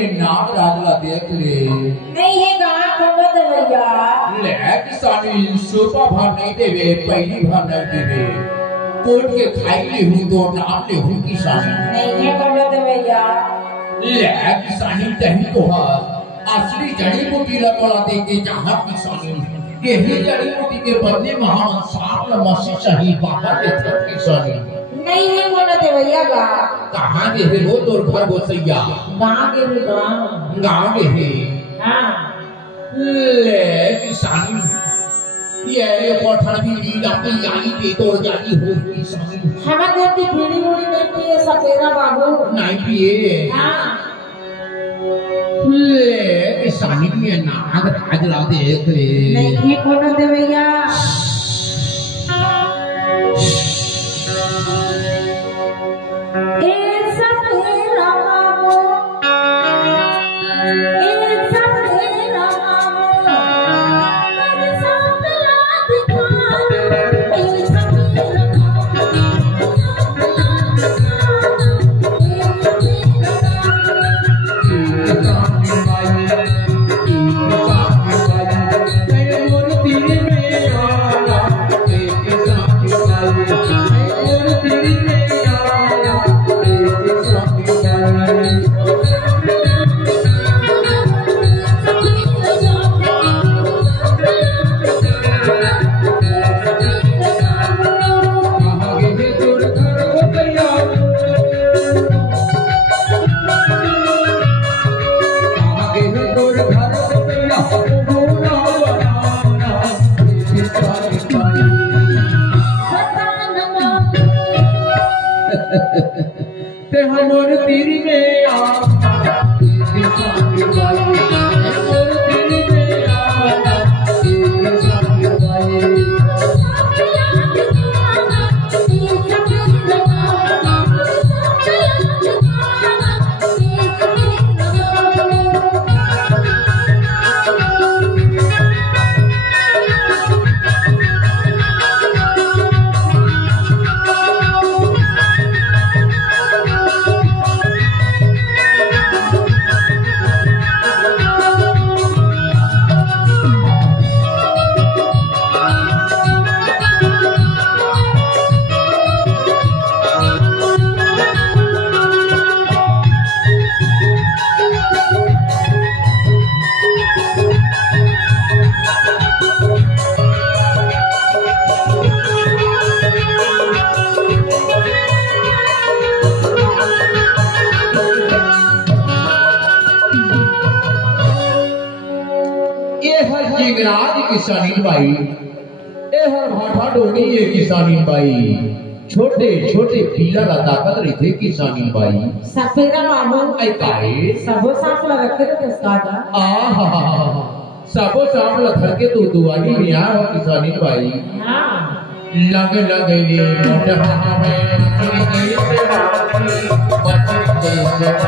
में नाग राजला देख ले नहीं है गाँव भगत भैया ले किसानी सोपा भर नहीं देवे पहली भर नहीं देवे कोट के खाई ले हूँ दो नाम ले हूँ किसानी नहीं है भगत भैया ले किसानी तही को असली जड़ी बूटी लगा दे के जहाँ किसानी यही जड़ी बूटी के बदले महान साल मसीह शहीद बाबा के थे किसानी नहीं है भगत भैया कहाँ के है वो तोर घर गोसैया गाँव के भी गाँव के है हाँ ले किसानी ये कोठर भी लीला पे जानी पे तोड़ जानी हो किसानी हमारे घर की पीढ़ी उड़ी नहीं पिए सपेरा बाबू नहीं पिए हाँ ले किसानी में नाग राजला देख ले नहीं है भगत भैया ते हमर तीर में आ किसानी बाई ए हर भाठा डोगी ये किसानी बाई छोटे छोटे पीला ला ताकत रही थे किसानी बाई सपेरा बाबू आई काहे सबो सांप ला रखे थे स्काटा सबो सांप ला धर के तू दुआरी में आ किसानी बाई हां लग ले मोटहा में तेरी से बाती बच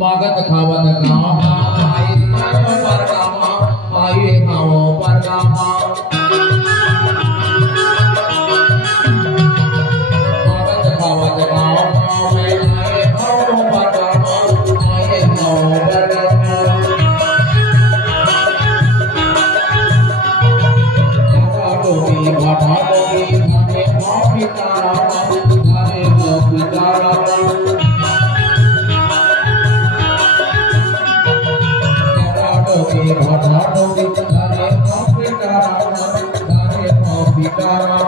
मागत खावत गामा आए खाओ पर गामा आए खाओ पर गामा मागत खावत गामा आए खाओ पर गामा आए खाओ पर गामा डोगी भाटा डोगी घरे माफी तारा घरे माफी तारा भाटा डोगी घरे माफी तारा घरे माफी तारा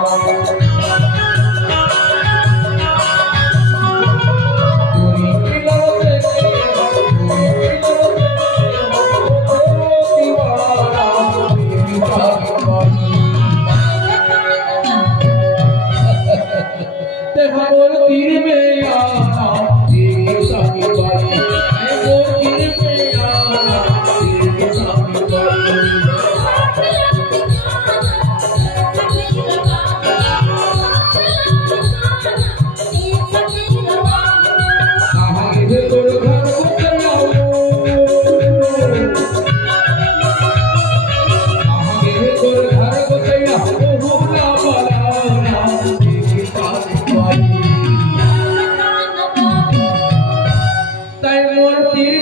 तुरी पिलो से दीवारा बेबी जागी बानी ते हमर तीर में आना तेरी साकी बानी मैं वो तीर में आना तेरी साकी बानी आगे तोर घर को चलाओ आगे तोर घर को चलाओ भूला वाला तेरी साकी बानी तै मोर तीर